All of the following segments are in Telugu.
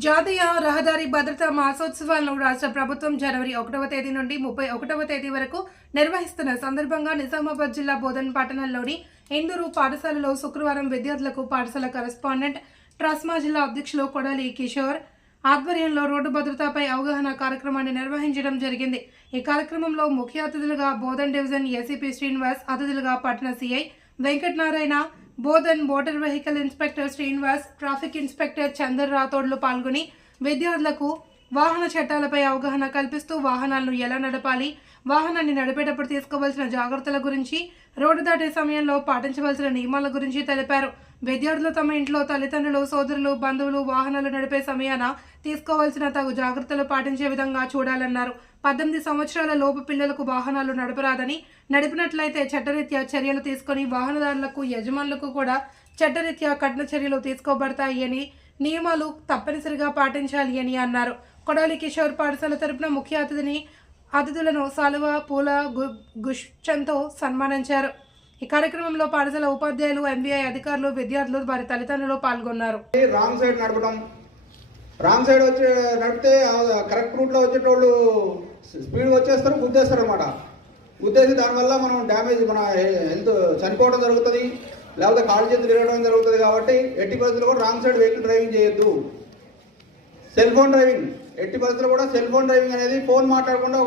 జాతీయ రహదారి భద్రతా మాసోత్సవాలను రాష్ట్ర ప్రభుత్వం జనవరి 1వ తేదీ నుండి 31వ తేదీ వరకు నిర్వహిస్తున్న సందర్భంగా నిజామాబాద్ జిల్లా బోధన్ పట్టణంలోని ఇందూరు పాఠశాలలో శుక్రవారం విద్యార్థులకు పాఠశాల కరెస్పాండెంట్ ట్రాస్మా జిల్లా అధ్యక్షులు కొడాలి కిషోర్ ఆధ్వర్యంలో రోడ్డు భద్రతపై అవగాహన కార్యక్రమాన్ని నిర్వహించడం జరిగింది. ఈ కార్యక్రమంలో ముఖ్య అతిథులుగా బోధన్ డివిజన్ ఏసీపీ శ్రీనివాస్, అతిథులుగా పట్టణ CI Venkatanarayana, Bodhan motor vehicle inspector Srinivas, traffic inspector Chandar రాథోడ్లు పాల్గొని విద్యార్థులకు వాహన చట్టాలపై అవగాహన కల్పిస్తూ వాహనాలను ఎలా నడపాలి, వాహనాన్ని నడిపేటప్పుడు తీసుకోవాల్సిన జాగ్రత్తల గురించి, రోడ్డు దాటే సమయంలో పాటించవలసిన నియమాల గురించి తెలిపారు. విద్యార్థులు తమ ఇంట్లో తల్లిదండ్రులు, సోదరులు, బంధువులు వాహనాలు నడిపే సమయాన తీసుకోవాల్సిన తగు జాగ్రత్తలు పాటించే విధంగా చూడాలన్నారు. 18 సంవత్సరాల లోపు పిల్లలకు వాహనాలు నడపరాదని, నడిపినట్లయితే చట్టరీత్యా చర్యలు తీసుకొని వాహనదారులకు, యజమానులకు కూడా చట్టరీత్యా కఠిన చర్యలు తీసుకోబడతాయి అని, నియమాలు తప్పనిసరిగా పాటించాలి అని అన్నారు. కొడాలి కిషోర్ పాఠశాల తరపున ముఖ్య అతిథులను సాలువ, పూల గుష్చంతో సన్మానించారు. ఈ కార్యక్రమంలో పాఠశాల ఉపాధ్యాయులు, ఎంబీఐ అధికారులు, విద్యార్థులు, వారి తల్లిదండ్రులు పాల్గొన్నారు. రాంగ్ సైడ్ నడపడం, రాంగ్ సైడ్ వచ్చి నడిపితే కరెక్ట్ రూట్లో వచ్చేటోళ్ళు స్పీడ్ వచ్చేస్తారు, గుద్దేస్తారు అనమాట. గుద్దేసి దానివల్ల మనం డ్యామేజ్, మన హెల్త్ చనిపోవడం జరుగుతుంది, లేకపోతే కాళ్ళు చేతులు తిరగడం జరుగుతుంది. కాబట్టి ఎట్టి పరిస్థితులు కూడా రాంగ్ సైడ్ వెహికల్ డ్రైవింగ్ చేయొద్దు. సెల్ ఫోన్ డ్రైవింగ్, ఎట్టి పరిస్థితులు కూడా సెల్ ఫోన్ డ్రైవింగ్ అనేది ఫోన్ మాట్లాడకుండా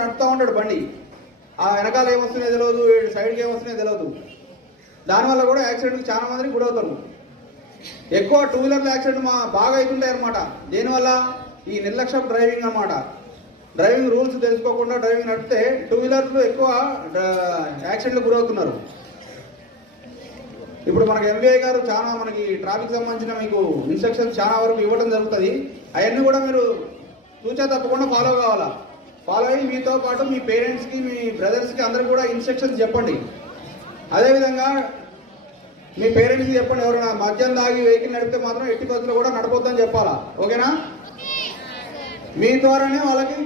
నడుపుతూ ఉంటాడు బండి. ఆ వెనకాల ఏమొస్తున్నాయో తెలియదు, సైడ్కి ఏమొస్తున్నాయో తెలియదు. దానివల్ల కూడా యాక్సిడెంట్కి చాలా మందికి గురవుతారు. ఎక్కువ 2 వీలర్ల యాక్సిడెంట్ బాగా అవుతుంటాయి అనమాట. దీనివల్ల ఈ నిర్లక్ష్యం డ్రైవింగ్ అనమాట. డ్రైవింగ్ రూల్స్ తెలుసుకోకుండా డ్రైవింగ్ నడిపితే 2 వీలర్లు ఎక్కువ యాక్సిడెంట్లు గురవుతున్నారు. ఇప్పుడు మనకి ఎంబీఐ గారు చాలా మనకి ట్రాఫిక్ సంబంధించిన మీకు ఇన్స్ట్రక్షన్స్ చాలా వరకు ఇవ్వడం జరుగుతుంది. అవన్నీ కూడా మీరు చూచా తప్పకుండా ఫాలో కావాలా. ఫాలో అయ్యి మీతో పాటు మీ పేరెంట్స్కి, మీ బ్రదర్స్కి అందరికి కూడా ఇన్స్ట్రక్షన్స్ చెప్పండి. అదేవిధంగా మీ పేరెంట్స్కి చెప్పండి, ఎవరైనా మద్యం తాగి వెహికల్ నడిపితే మాత్రం ఎట్టి పరిస్థితుల్లో కూడా నడపొద్దని చెప్పాలా. ఓకేనా? మీ ద్వారానే వాళ్ళకి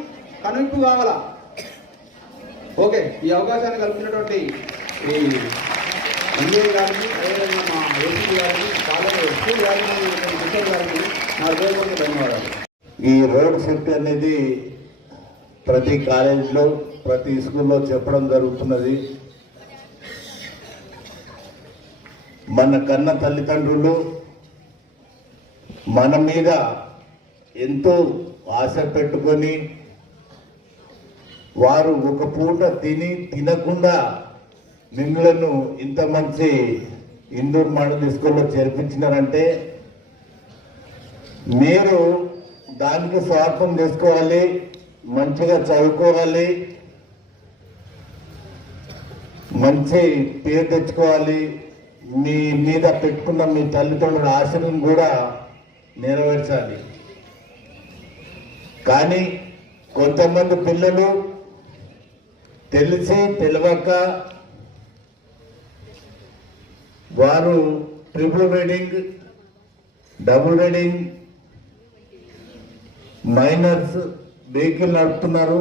కనువిప్పు కావాలా. ఓకే, ఈ అవకాశాన్ని కల్పించినటువంటి ఈ ఎంబీఏ గారిని, అదేవిధంగా మా ఏసీ గారిని, స్కూల్ గారిని, టీచర్ గారిని నా హృదయపూర్వక ధన్యవాదాలు. ఈ రోడ్ సేఫ్టీ అనేది ప్రతి కాలేజీలో, ప్రతి స్కూల్లో చెప్పడం జరుగుతున్నది. మన కన్న తల్లిదండ్రులు మన మీద ఎంతో ఆశ పెట్టుకొని వారు ఒక పూట తినకుండా మిమ్మలను ఇంత మంచి ఇందూరు మోడల్ స్కూల్లో చేర్పించినారంటే మీరు దానికి స్వార్థం చేసుకోవాలి, మంచిగా చదువుకోవాలి, మంచి పేరు తెచ్చుకోవాలి, మీ మీద పెట్టుకున్న మీ తల్లిదండ్రుల ఆశలను కూడా నెరవేర్చాలి. కానీ కొంతమంది పిల్లలు తెలిసి తెలియక వారు triple riding, double riding, minors vehicle నడుపుతున్నారు.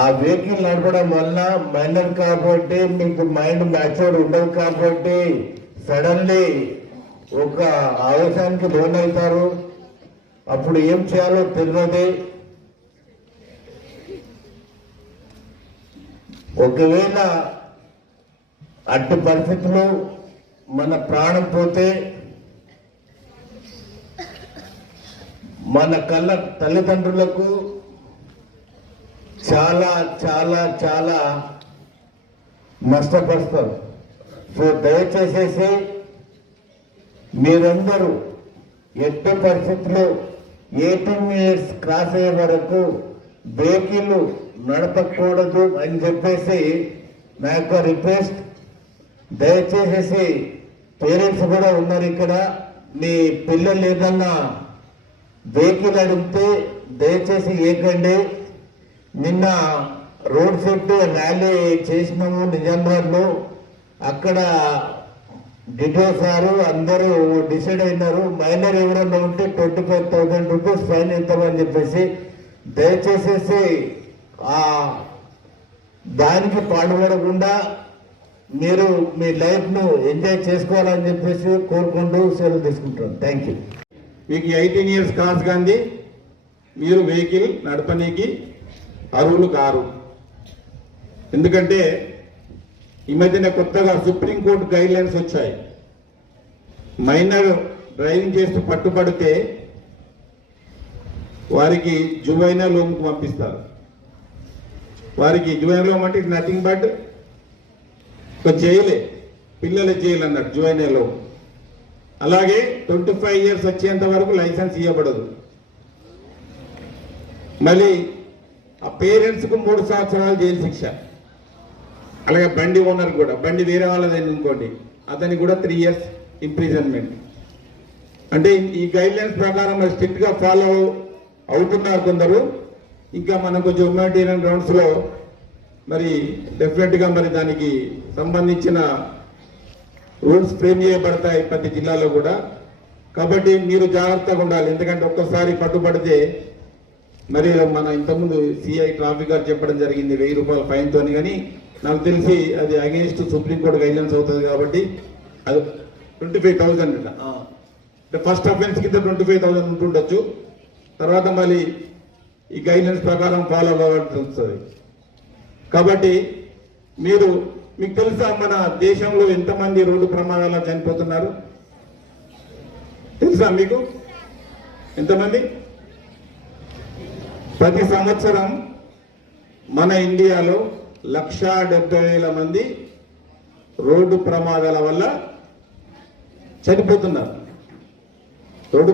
ఆ వెహికల్ నడపడం వలన మైనర్ కాబట్టి మీకు మైండ్ మ్యాచ్యూర్డ్ ఉండదు కాబట్టి సడన్లీ ఒక ఆవేశానికి లోనవుతారు. అప్పుడు ఏం చేయాలో తెలియదు. ఒకవేళ అట్టి పరిస్థితుల్లో మన ప్రాణం పోతే మన తల్లిదండ్రులకు చాలా చాలా చాలా నష్టపరుస్తారు. సో దయచేసేసి మీరందరూ ఎట్టి పరిస్థితుల్లో 18 ఇయర్స్ క్రాస్ అయ్యే వరకు వెహికల్ నడపకూడదు అని చెప్పేసి నా యొక్క రిక్వెస్ట్. దయచేసేసి పేరెంట్స్ కూడా ఉన్నారు ఇక్కడ, మీ పిల్లలు ఏదన్నా వెహికల్ అడిగితే దయచేసి ఏకండి. నిన్న రోడ్ సేఫ్టీ ర్యాలీ చేసినాము నిజామాబాద్లో. అక్కడ డిటో సారు అందరూ డిసైడ్ అయినారు, మైనర్ ఎవరన్నా ఉంటే 25,000 రూపీస్ ఫైన్ ఇద్దామని చెప్పేసి. దయచేసేసి దానికి పాల్పడకుండా మీరు మీ లైఫ్ను ఎంజాయ్ చేసుకోవాలని చెప్పేసి కోరుకుంటూ సెలవు తీసుకుంటాను. Thank you. మీకు 18 ఇయర్స్ క్రాస్ గాంధీ మీరు వెహికల్ నడపనీకి అర్హులు కారు. ఎందుకంటే ఈ మధ్యన కొత్తగా సుప్రీంకోర్టు గైడ్ లైన్స్ వచ్చాయి. మైనర్ డ్రైవింగ్ చేస్తూ పట్టుబడితే వారికి జువైనల్ హోమ్కి పంపిస్తారు. వారికి జువైనల్ హోమ్ అంటే నథింగ్ బట్ ఒక జైలే, పిల్లల జైలు అన్నట్టు జువైనల్ హోమ్. అలాగే 25 ఇయర్స్ వచ్చేంత వరకు లైసెన్స్ ఇవ్వబడదు. మళ్ళీ ఆ పేరెంట్స్కు 3 సంవత్సరాలు జైలు శిక్ష. అలాగే బండి ఓనర్ కూడా, బండి వేరే వాళ్ళదని అనుకోండి, అతనికి కూడా 3 ఇయర్స్ ఇంప్రిజన్మెంట్. అంటే ఈ గైడ్ లైన్స్ ప్రకారం మరి స్ట్రిక్ట్ గా ఫాలో అవుతున్నారు కొందరు. ఇంకా మనం కొంచెం హ్యూమానిటేరియన్ గ్రౌండ్స్ లో మరి డెఫినెట్ గా మరి దానికి సంబంధించిన రూల్స్ ఫ్రేమ్ చేయబడతాయి ప్రతి జిల్లాలో కూడా. కాబట్టి మీరు జాగ్రత్తగా ఉండాలి. ఎందుకంటే ఒక్కసారి పట్టుబడితే మరి మన ఇంతకుముందు సిఐ ట్రాఫిక్ గారు చెప్పడం జరిగింది 1000 రూపాయల ఫైన్ తోని. కానీ నాకు తెలిసి అది అగేన్స్ట్ సుప్రీంకోర్టు గైడ్లైన్స్ అవుతుంది కాబట్టి అది 25,000 ఫస్ట్ అఫెన్స్ కింద 25,000 ఉంటుండొచ్చు. తర్వాత మళ్ళీ ఈ గైడ్లైన్స్ ప్రకారం ఫాలో అవ్వాల్సి వస్తుంది. కాబట్టి మీకు తెలుసా మన దేశంలో ఎంతమంది రోడ్డు ప్రమాదాల్లో చనిపోతున్నారు? తెలుసా మీకు ఎంతమంది? ప్రతి సంవత్సరం మన ఇండియాలో 1,70,000 మంది రోడ్డు ప్రమాదాల వల్ల చనిపోతున్నారు. రోడ్డు